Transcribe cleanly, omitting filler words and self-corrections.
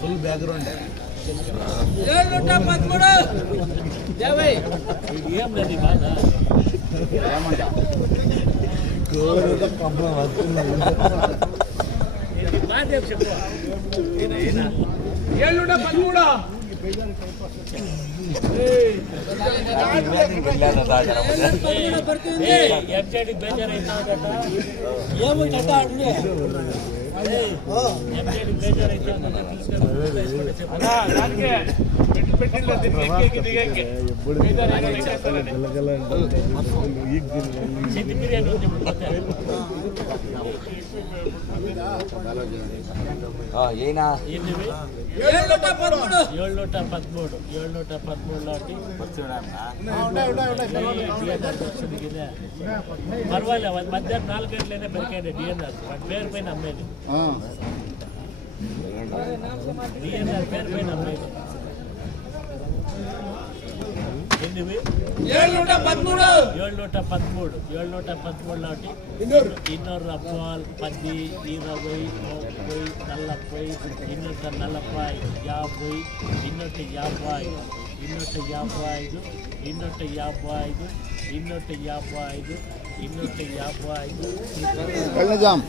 full background పర్వాలేదు మధ్యాహ్నం 4 గంటలైనా పెరిగాడు డిఎన్ఆర్ పేరు పైన అమ్మేది డిఎన్ఆర్ పేరు పైన అమ్మేది 713 నాటి ಇನ್ನೂರು ಅಪ್ಪಾಲ್ 10 20 30 40 250 255